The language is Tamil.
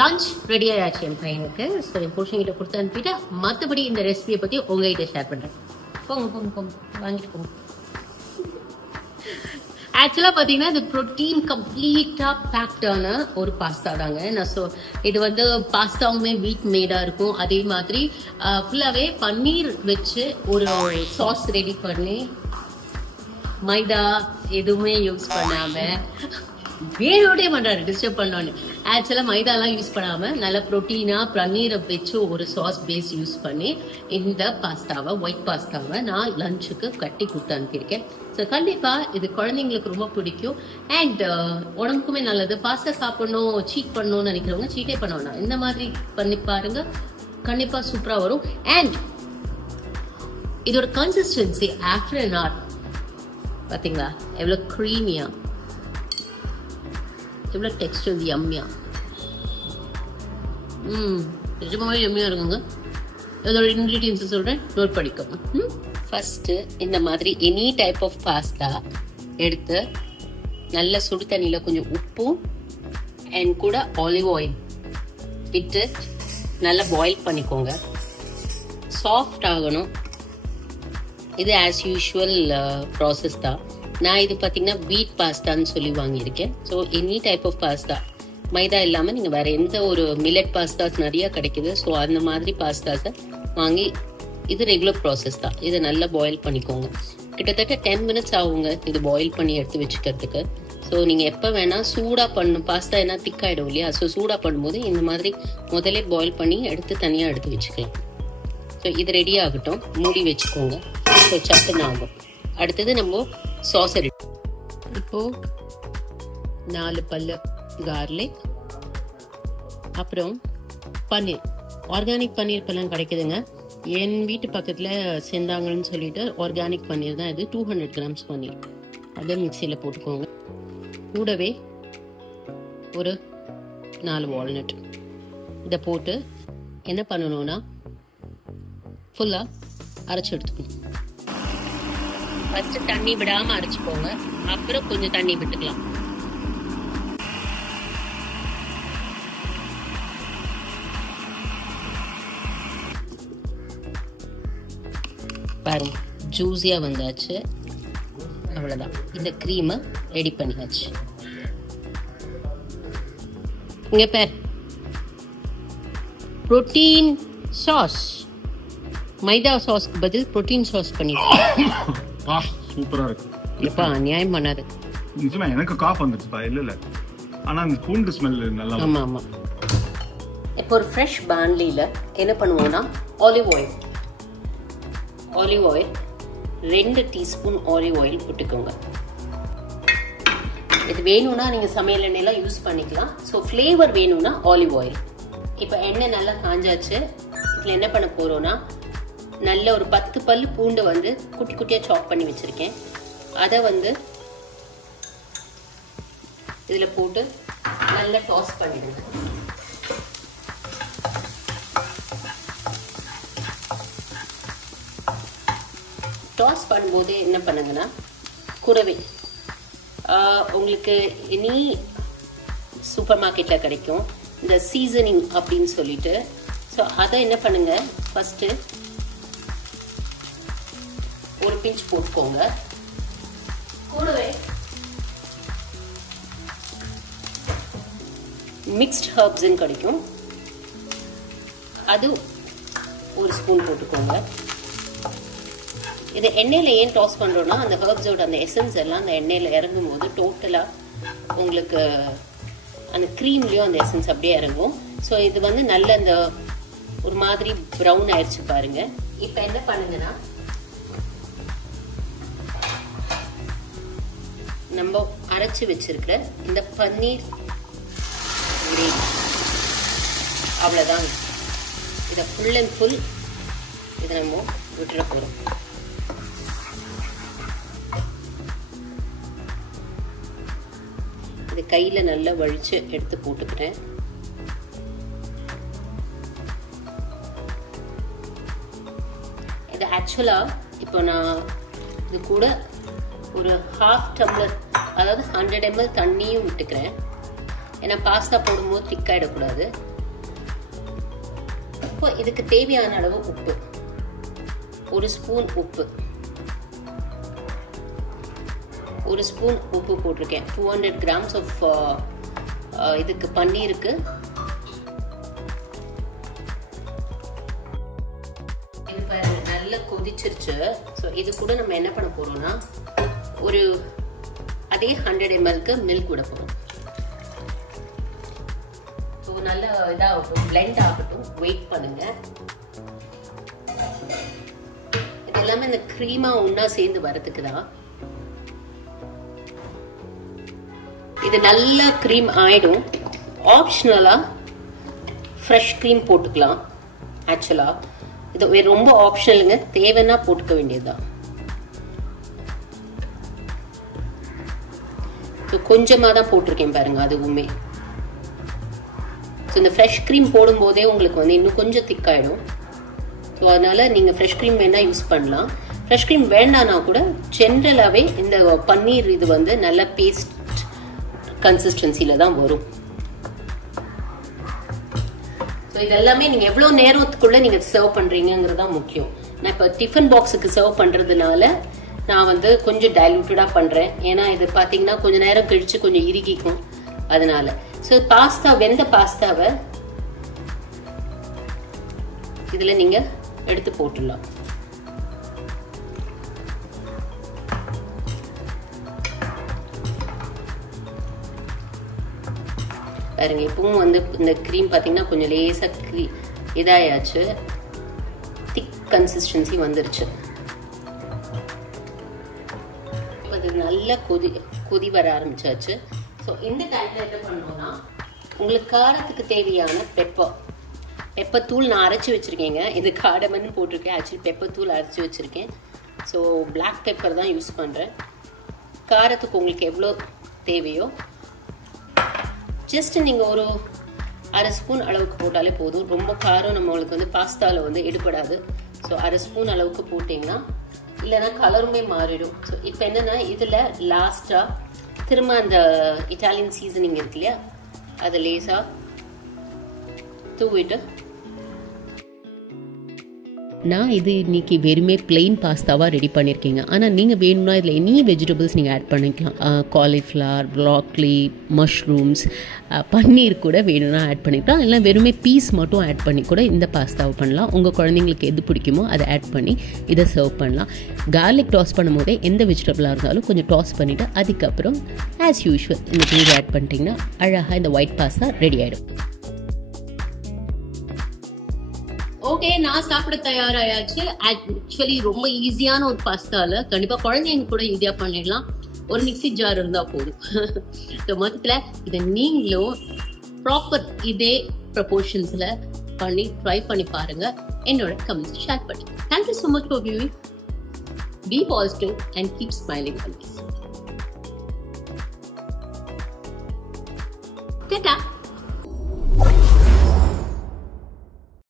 லஞ்ச் ரெடி ஆயாச்சு என் பையனுக்கு. ஸோ என் புருஷன்கிட்ட கொடுத்து அனுப்பிட்டு மற்றபடி இந்த ரெசிபியை பற்றி உங்ககிட்ட ஷேர் பண்ணுறேன். போங்க வாங்கிட்டு போங்க. ஆக்சுவலாக பார்த்தீங்கன்னா இது ப்ரோட்டீன் கம்ப்ளீட்டாக பேக்டான ஒரு பாஸ்தா தாங்க. ஸோ இது வந்து பாஸ்தாவுமே வீட் மேடாக இருக்கும். அதே மாதிரி ஃபுல்லாகவே பன்னீர் வச்சு ஒரு சாஸ் ரெடி பண்ணி மைதா எதுவுமே யூஸ் பண்ணாமல் வேணுடைய பண்றாரு டிஸ்டர்ப் பண்ணோன்னு. ஆக்சுவலா மைதாலாம் யூஸ் பண்ணாம நல்ல ப்ரோட்டீனா பன்னீரை வச்சு ஒரு சாஸ் பேஸ் யூஸ் பண்ணி இந்த பாஸ்தாவை ஒயிட் பாஸ்தாவை நான் லஞ்சுக்கு கட்டி கொடுத்து அனுப்பியிருக்கேன். ஸோ கண்டிப்பா இது குழந்தைங்களுக்கு ரொம்ப பிடிக்கும் அண்ட் உடம்புக்குமே நல்லது. பாஸ்தா சாப்பிடணும் சீட் பண்ணணும்னு நினைக்கிறவங்க சீட்டே பண்ண வேணாம், இந்த மாதிரி பண்ணி பாருங்க, கண்டிப்பா சூப்பரா வரும். அண்ட் இதோட கன்சிஸ்டன்சி ஆஃப்டர் an hour பாத்தீங்களா எவ்வளவு க்ரீமியா, எவ்வளோ டெக்ஸ்டர் யம்மியா. நிஜமாவே யம்மியா இருக்குங்க. இதோட இன்கிரீடியன்ஸ் சொல்றேன், நோட் பண்ணிக்கோங்க. ஃபர்ஸ்ட் இந்த மாதிரி எனி டைப் ஆஃப் பாஸ்தா எடுத்து நல்ல சுடு தண்ணியில கொஞ்சம் உப்பும் அண்ட் கூட ஆலிவ் ஆயில் விட்டு நல்லா பாயில் பண்ணிக்கோங்க. சாஃப்ட் ஆகணும். இது ஆஸ் யூஷுவல் ப்ராசஸ் தான். நான் இது பார்த்தீங்கன்னா வீட் பாஸ்தான்னு சொல்லி வாங்கியிருக்கேன். So any type of pasta, maida இல்லாமல் நீங்கள் வேற எந்த ஒரு மில்லட் பாஸ்தாஸ் நிறைய கிடைக்குது. ஸோ அந்த மாதிரி பாஸ்தாஸை வாங்கி, இது ரெகுலர் ப்ராசஸ் தான். இதை நல்லா பாயில் பண்ணிக்கோங்க. கிட்டத்தட்ட 10 minutes ஆகுங்க இது பாயில் பண்ணி எடுத்து வச்சுக்கிறதுக்கு. ஸோ நீங்கள் எப்போ வேணால் சூடாக பண்ணணும். பாஸ்தா என்ன திக்காயிடும் இல்லையா? ஸோ சூடாக பண்ணும்போது இந்த மாதிரி முதலே பாயில் பண்ணி எடுத்து தனியாக எடுத்து வச்சுக்கலாம். ஸோ இது ரெடி ஆகட்டும், மூடி வச்சுக்கோங்க. ஸோ சட்டுன்னு ஆகும். அடுத்தது நம்ம சாஸ் இப்போ 4 பல்லு கார்லிக், அப்புறம் பன்னீர், ஆர்கானிக் பன்னீர் இப்பெல்லாம் கிடைக்குதுங்க. என் வீட்டு பக்கத்துல செந்தாங்கன்னு சொல்லிட்டு ஆர்கானிக் பன்னீர் தான் இது. 200 grams பன்னீர் அதை மிக்சியில போட்டுக்கோங்க. கூடவே ஒரு 4 வால்நட் இதை போட்டு என்ன பண்ணணும்னா ஃபுல்லா அரைச்சு எடுத்துக்கணும். ஃபர்ஸ்ட் தண்ணி விடாம அரைச்சுக்கோங்க, அப்புறம் கொஞ்சம் தண்ணி விட்டுக்கலாம். பாருங்க ஜூஸியா வந்தாச்சு. அவ்வளவுதான், இந்த கிரீமை ரெடி பண்ணியாச்சு. இங்க பேர் புரோட்டீன் சாஸ், மைதா சாஸ்க்கு பதில் புரோட்டீன் சாஸ் பண்ணிருக்கேன். சூப்பரா இருக்கு. எப்பா அநியாயம் பண்ணாது. நிஜமா எனக்கு காஃப் வந்துச்சுப்பா. இல்ல ஆனா அந்த பூண்டு ஸ்மெல் நல்லா. ஆமா. இப்போ ஒரு ஃப்ரெஷ் பாண்ட்லியில என்ன பண்ணுவோம்னா olive oil 2 teaspoon olive oil போட்டுக்கோங்க. இது வேணும்னா நீங்க சமையல் எண்ணெயெல்லாம் யூஸ் பண்ணிக்கலாம். ஸோ ஃப்ளேவர் வேணும்னா ஆலிவ் ஆயில். இப்போ எண்ணெய் நல்லா காஞ்சாச்சு. இதுல என்ன பண்ண போறோம்னா நல்ல ஒரு 10 பல்லு பூண்டு வந்து குட்டி குட்டியா சாப் பண்ணி வச்சிருக்கேன். அதை வந்து இதுல போட்டு நல்லா டாஸ் பண்ணிடுங்க. டாஸ் பண்ணும்போது என்ன பண்ணுங்கன்னா கூடவே உங்களுக்கு இனி சூப்பர் மார்க்கெட்ல கிடைக்கும் இந்த சீசனிங் அப்படின்னு சொல்லிட்டு. ஸோ அதை என்ன பண்ணுங்க, ஃபர்ஸ்ட் ஒரு பிஞ்ச் போட்டுக்கோங்க. கூடவே மிக்ஸ்ட் ஹர்ப்ஸ் கிடைக்கும், அது ஒரு ஸ்பூன் போட்டுக்கோங்க. இது எண்ணெயில ஏன் டாஸ் பண்றோம்னா அந்த ஹர்ப்ஸோட அந்த எசன்ஸ் எல்லாம் அந்த எண்ணெயில இறங்கும் போது டோட்டலா உங்களுக்கு அந்த க்ரீம்லயும் அந்த எசன்ஸ் அப்படியே இறங்கும். ஸோ இது வந்து நல்ல அந்த ஒரு மாதிரி ப்ரௌன் ஆயிடுச்சு பாருங்க. இப்ப என்ன பண்ணுங்கன்னா நம்ம அரைச்சு வச்சிருக்கிற இந்த பன்னீர் கிரேவி அவ்வளவுதான். இதை ஃபுல் அண்ட் ஃபுல் இதை நம்ம விட்டுற போறோம். இது கையில நல்லா வழிச்சு எடுத்து போட்டுக்கிறேன். இது ஆக்சுவலா இப்போ நான் இது கூட ஒரு 1/2 டம்ளர், அதாவது 100 ml தண்ணியும் விட்டுக்கிறேன். ஏன்னா பாஸ்தா போடும்போது திக்காயிடக்கூடாது. இப்போ இதுக்கு தேவையான அளவு உப்பு, 1 ஸ்பூன் உப்பு, 1 ஸ்பூன் உப்பு போட்டிருக்கேன். 200 grams ஆஃப் இதுக்கு பன்னீருக்கு. இது நல்லா கொதிச்சிருச்சு. ஸோ இது கூட நம்ம என்ன பண்ண போறோம்னா ஒரு அதே 100 ml மில்க் விட போறோம். ஸோ நல்லா இதாகட்டும், பிளெண்ட் ஆகட்டும், வெயிட் பண்ணுங்க. இது எல்லாமே இந்த க்ரீமா ஒன்னா சேர்ந்து வரதுக்கு தான். இது நல்லா க்ரீம் ஆயிடும். ஆப்ஷனலா ஃப்ரெஷ் க்ரீம் போட்டுக்கலாம். ஆக்சுவலா இது ரொம்ப ஆப்ஷனலுங்க, தேவைன்னா போட்டுக்க வேண்டியதுதான். கொஞ்சமா தான் போட்டிருக்கேன் பாருங்க. அதுவுமே இந்த ஃப்ரெஷ் க்ரீம் போடும் போதே உங்களுக்கு வந்து இன்னும் கொஞ்சம் திக்காயிடும். ஸோ அதனால நீங்க ஃப்ரெஷ் க்ரீம் வேணா யூஸ் பண்ணலாம். ஃப்ரெஷ் க்ரீம் வேண்டானா கூட ஜென்ரலாவே இந்த பன்னீர் இது வந்து நல்ல பேஸ்ட் கன்சிஸ்டன்சில தான் வரும். ஸோ இதெல்லாமே நீங்க எவ்வளவு நேரத்துக்குள்ள நீங்க சர்வ் பண்றீங்கிறது தான் முக்கியம். நான் இப்போ டிஃபன் பாக்ஸுக்கு சர்வ் பண்றதுனால நான் வந்து கொஞ்சம் டைலூட்டடா பண்றேன். ஏன்னா இது பாத்தீங்கன்னா கொஞ்ச நேரம் கழிச்சு கொஞ்சம் இறுகிக்கும். அதனால ஸோ பாஸ்தா, வெந்த பாஸ்தாவை இதுல நீங்க எடுத்து போட்டுடலாம். பாருங்க, இப்பவும் வந்து இந்த க்ரீம் பாத்தீங்கன்னா கொஞ்சம் லேசா இதாயாச்சு, திக் கன்சிஸ்டன்சி வந்துருச்சு. அது நல்லா கொதி வர ஆரம்பிச்சாச்சு. ஸோ இந்த டைம்ல என்ன பண்ணோம்னா உங்களுக்கு காரத்துக்கு தேவையான பெப்பர் தூள் நான் அரைச்சி வச்சிருக்கேங்க. இது காடமன்னு போட்டிருக்கேன். ஆக்சுவலி பெப்பர் தூள் அரைச்சி வச்சிருக்கேன். ஸோ பிளாக் பெப்பர் தான் யூஸ் பண்றேன். காரத்துக்கு உங்களுக்கு எவ்வளோ தேவையோ ஜஸ்ட் நீங்க ஒரு 1/2 ஸ்பூன் அளவுக்கு போட்டாலே போதும். ரொம்ப காரம் நம்மளுக்கு வந்து பாஸ்தால வந்து எடுபடாது. ஸோ 1/2 ஸ்பூன் அளவுக்கு போட்டீங்கன்னா இல்லைன்னா கலருமே மாறிடும். ஸோ இப்போ என்னன்னா இதில் லாஸ்ட்டாக திரும்ப அந்த இட்டாலியன் சீசனிங் இருக்கு இல்லையா, அதை லேசாக தூவிட்டு நான் இது இன்னைக்கு வெறுமே பிளெயின் பாஸ்தாவாக ரெடி பண்ணியிருக்கீங்க. ஆனால் நீங்கள் வேணும்னா இதில் எனி வெஜிடபிள்ஸ் நீங்கள் ஆட் பண்ணிக்கலாம். காலிஃப்ளவர், ப்ராக்லி, மஷ்ரூம்ஸ், பன்னீர் கூட வேணும்னா ஆட் பண்ணிக்கலாம். இல்லை வெறுமே பீஸ் மட்டும் ஆட் பண்ணி கூட இந்த பாஸ்தாவை பண்ணலாம். உங்கள் குழந்தைங்களுக்கு எது பிடிக்குமோ அதை ஆட் பண்ணி இதை சர்வ் பண்ணலாம். கார்லிக் டாஸ் பண்ணும் போதே எந்த வெஜிடபிளாக இருந்தாலும் கொஞ்சம் டாஸ் பண்ணிவிட்டு அதுக்கப்புறம் ஆஸ் யூஷுவல் இந்த கிரேவி ஆட் பண்ணிட்டீங்கன்னா அழகாக இந்த ஒயிட் பாஸ்தா ரெடி ஆகிடும். ஓகே, நான் சாப்பிட தயாராயாச்சு. ஆக்சுவலி ரொம்ப ஈஸியான ஒரு பாஸ்தால கண்டிப்பா குழந்தைங்க கூட ஈஸியா பண்ணிடலாம். ஒரு மிக்ஸி ஜார் இருந்தா போதும். மொத்தத்துல இதை நீங்களும் ப்ராப்பர் இதே ப்ரொபோர்ஷன்ஸ்ல பண்ணி ட்ரை பண்ணி பாருங்க. என்னோட கமெண்ட்ஸ் ஷேர் பண்ணுங்க. Thank you so much for viewing. Be positive and keep smiling always. Ta-ta.